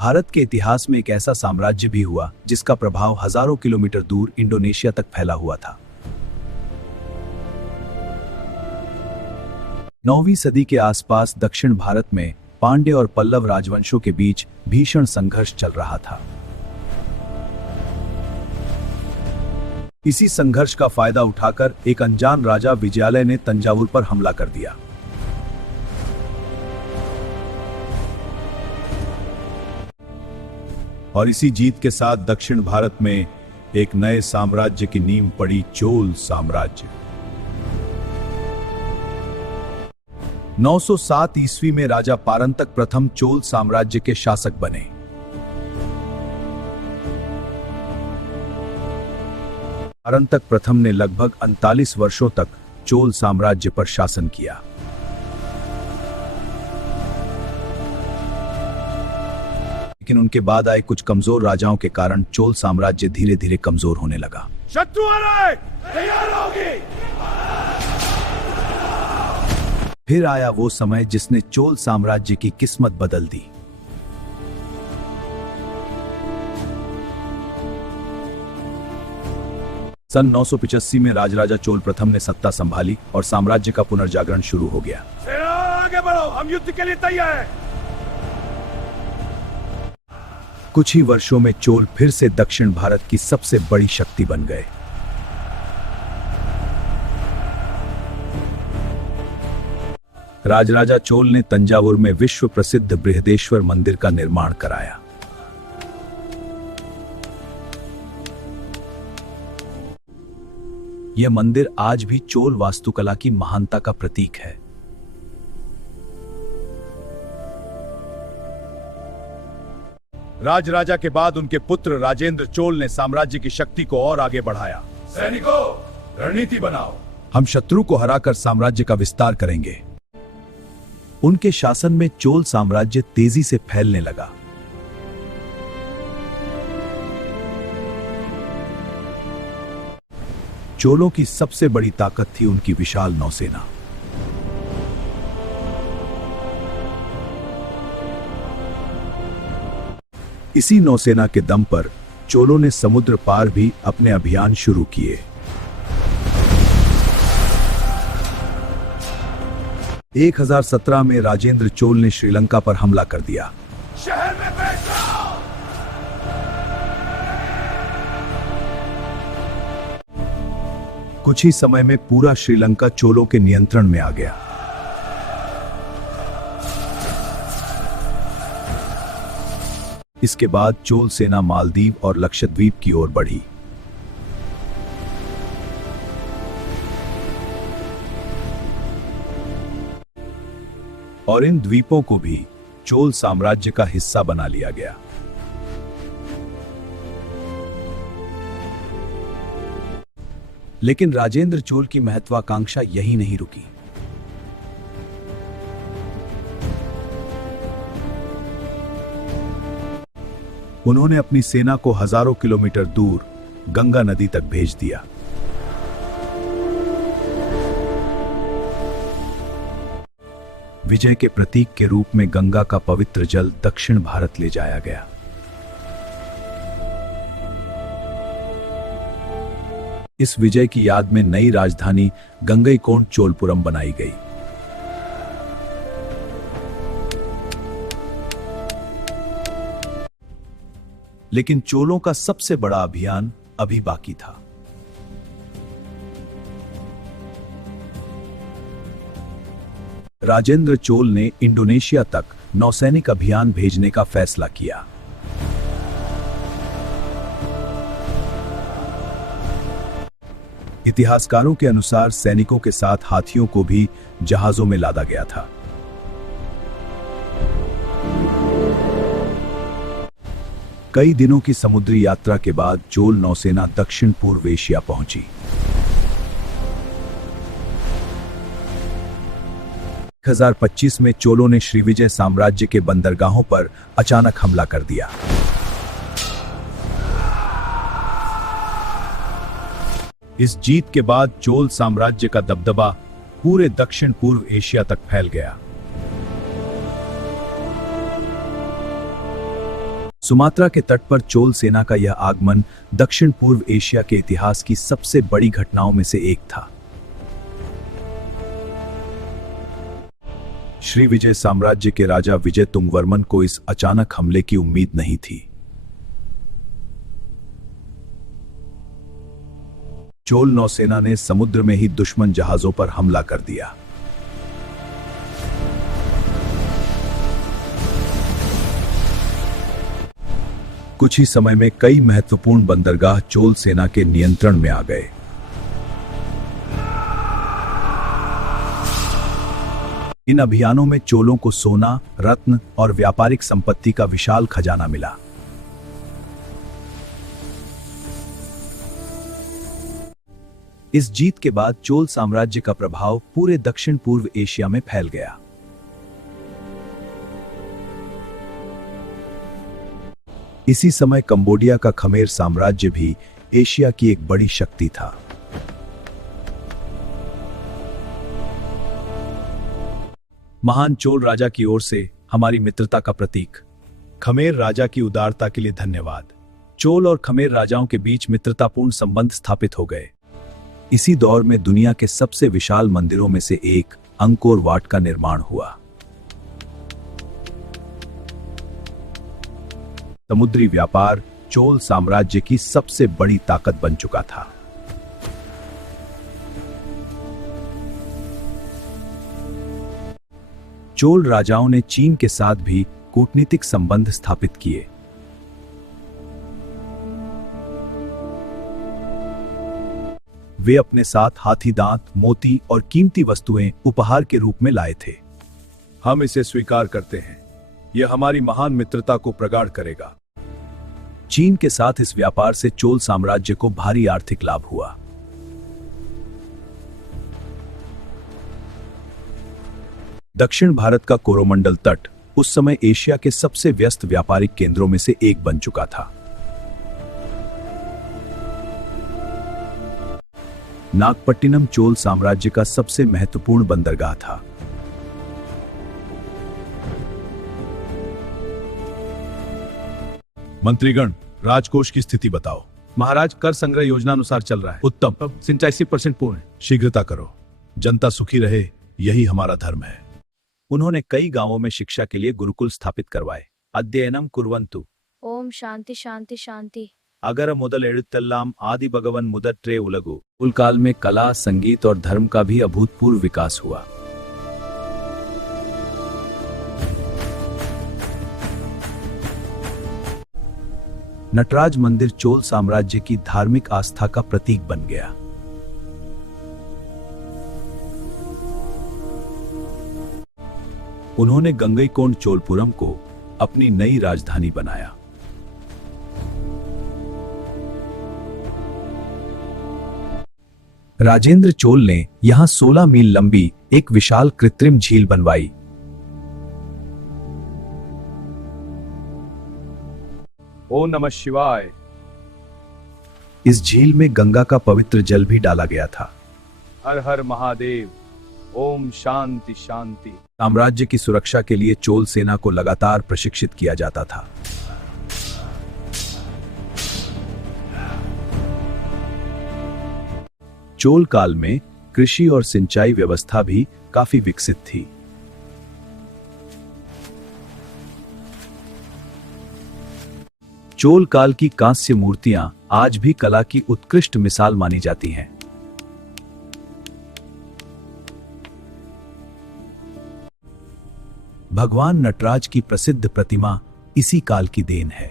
भारत के इतिहास में एक ऐसा साम्राज्य भी हुआ जिसका प्रभाव हजारों किलोमीटर दूर इंडोनेशिया तक फैला हुआ था। 9वीं सदी के आसपास दक्षिण भारत में पांड्य और पल्लव राजवंशों के बीच भीषण संघर्ष चल रहा था। इसी संघर्ष का फायदा उठाकर एक अनजान राजा विजयालय ने तंजावुर पर हमला कर दिया। और इसी जीत के साथ दक्षिण भारत में एक नए साम्राज्य की नींव पड़ी, चोल साम्राज्य। 907 ईस्वी में राजा पारंतक प्रथम चोल साम्राज्य के शासक बने। पारंतक प्रथम ने लगभग 39 वर्षों तक चोल साम्राज्य पर शासन किया। लेकिन उनके बाद आए कुछ कमजोर राजाओं के कारण चोल साम्राज्य धीरे धीरे कमजोर होने लगा। शत्रु आ रहा है, तैयार होगी। फिर आया वो समय जिसने चोल साम्राज्य की किस्मत बदल दी। सन 985 में राजराजा चोल प्रथम ने सत्ता संभाली और साम्राज्य का पुनर्जागरण शुरू हो गया। सेना आगे बढ़ो, हम युद्ध के लिए तैयार हैं। कुछ ही वर्षों में चोल फिर से दक्षिण भारत की सबसे बड़ी शक्ति बन गए। राजराजा चोल ने तंजावुर में विश्व प्रसिद्ध बृहदेश्वर मंदिर का निर्माण कराया। यह मंदिर आज भी चोल वास्तुकला की महानता का प्रतीक है। राजराजा के बाद उनके पुत्र राजेंद्र चोल ने साम्राज्य की शक्ति को और आगे बढ़ाया। सैनिकों, रणनीति बनाओ। हम शत्रु को हराकर साम्राज्य का विस्तार करेंगे। उनके शासन में चोल साम्राज्य तेजी से फैलने लगा। चोलों की सबसे बड़ी ताकत थी उनकी विशाल नौसेना। इसी नौसेना के दम पर चोलों ने समुद्र पार भी अपने अभियान शुरू किए। एक 1017 में राजेंद्र चोल ने श्रीलंका पर हमला कर दिया। शहर में बैठ जाओ। कुछ ही समय में पूरा श्रीलंका चोलों के नियंत्रण में आ गया। इसके बाद चोल सेना मालदीव और लक्षद्वीप की ओर बढ़ी। और इन द्वीपों को भी चोल साम्राज्य का हिस्सा बना लिया गया। लेकिन राजेंद्र चोल की महत्वाकांक्षा यही नहीं रुकी। उन्होंने अपनी सेना को हजारों किलोमीटर दूर गंगा नदी तक भेज दिया। विजय के प्रतीक के रूप में गंगा का पवित्र जल दक्षिण भारत ले जाया गया। इस विजय की याद में नई राजधानी गंगईकोंड चोलपुरम बनाई गई। लेकिन चोलों का सबसे बड़ा अभियान अभी बाकी था। राजेंद्र चोल ने इंडोनेशिया तक नौसैनिक अभियान भेजने का फैसला किया। इतिहासकारों के अनुसार सैनिकों के साथ हाथियों को भी जहाजों में लादा गया था। कई दिनों की समुद्री यात्रा के बाद चोल नौसेना दक्षिण पूर्व एशिया पहुंची। 1025 में चोलों ने श्रीविजय साम्राज्य के बंदरगाहों पर अचानक हमला कर दिया। इस जीत के बाद चोल साम्राज्य का दबदबा पूरे दक्षिण पूर्व एशिया तक फैल गया। सुमात्रा के तट पर चोल सेना का यह आगमन दक्षिण पूर्व एशिया के इतिहास की सबसे बड़ी घटनाओं में से एक था। श्री विजय साम्राज्य के राजा विजय तुंगवर्मन को इस अचानक हमले की उम्मीद नहीं थी। चोल नौसेना ने समुद्र में ही दुश्मन जहाजों पर हमला कर दिया। कुछ ही समय में कई महत्वपूर्ण बंदरगाह चोल सेना के नियंत्रण में आ गए। इन अभियानों में चोलों को सोना, रत्न और व्यापारिक संपत्ति का विशाल खजाना मिला। इस जीत के बाद चोल साम्राज्य का प्रभाव पूरे दक्षिण पूर्व एशिया में फैल गया। इसी समय कंबोडिया का खमेर साम्राज्य भी एशिया की एक बड़ी शक्ति था। महान चोल राजा की ओर से हमारी मित्रता का प्रतीक। खमेर राजा की उदारता के लिए धन्यवाद। चोल और खमेर राजाओं के बीच मित्रतापूर्ण संबंध स्थापित हो गए। इसी दौर में दुनिया के सबसे विशाल मंदिरों में से एक अंकोर वाट का निर्माण हुआ। समुद्री व्यापार चोल साम्राज्य की सबसे बड़ी ताकत बन चुका था। चोल राजाओं ने चीन के साथ भी कूटनीतिक संबंध स्थापित किए। वे अपने साथ हाथी दांत, मोती और कीमती वस्तुएं उपहार के रूप में लाए थे। हम इसे स्वीकार करते हैं। यह हमारी महान मित्रता को प्रगाढ़ करेगा। चीन के साथ इस व्यापार से चोल साम्राज्य को भारी आर्थिक लाभ हुआ। दक्षिण भारत का कोरोमंडल तट उस समय एशिया के सबसे व्यस्त व्यापारिक केंद्रों में से एक बन चुका था। नागपट्टिनम चोल साम्राज्य का सबसे महत्वपूर्ण बंदरगाह था। मंत्रीगण, राजकोष की स्थिति बताओ। महाराज, कर संग्रह योजना अनुसार चल रहा है। उत्तम। 87% पूर्ण है। शीघ्रता करो। जनता सुखी रहे, यही हमारा धर्म है। उन्होंने कई गांवों में शिक्षा के लिए गुरुकुल स्थापित करवाए। अध्ययनम कुर्वन्तु। ओम शांति शांति शांति। अगर मुदल एഴുत्तल्लाम आदि भगवन मुदट्रे उलगु। उल काल में कला, संगीत और धर्म का भी अभूतपूर्व विकास हुआ। नटराज मंदिर चोल साम्राज्य की धार्मिक आस्था का प्रतीक बन गया। उन्होंने गंगईकोंड चोलपुरम को अपनी नई राजधानी बनाया। राजेंद्र चोल ने यहां 16 मील लंबी एक विशाल कृत्रिम झील बनवाई। ओम नमः शिवाय। इस झील में गंगा का पवित्र जल भी डाला गया था। हर हर महादेव। ओम शांति शांति। साम्राज्य की सुरक्षा के लिए चोल सेना को लगातार प्रशिक्षित किया जाता था। चोल काल में कृषि और सिंचाई व्यवस्था भी काफी विकसित थी। चोल काल की कांस्य मूर्तियां आज भी कला की उत्कृष्ट मिसाल मानी जाती हैं। भगवान नटराज की प्रसिद्ध प्रतिमा इसी काल की देन है।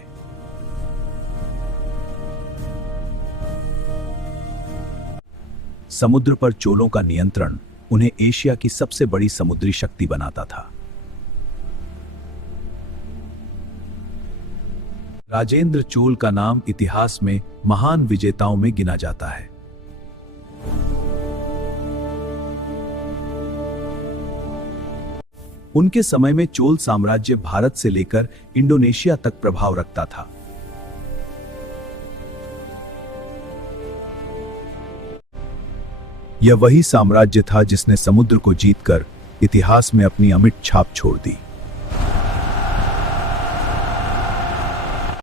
समुद्र पर चोलों का नियंत्रण उन्हें एशिया की सबसे बड़ी समुद्री शक्ति बनाता था। राजेंद्र चोल का नाम इतिहास में महान विजेताओं में गिना जाता है। उनके समय में चोल साम्राज्य भारत से लेकर इंडोनेशिया तक प्रभाव रखता था। यह वही साम्राज्य था जिसने समुद्र को जीतकर इतिहास में अपनी अमिट छाप छोड़ दी।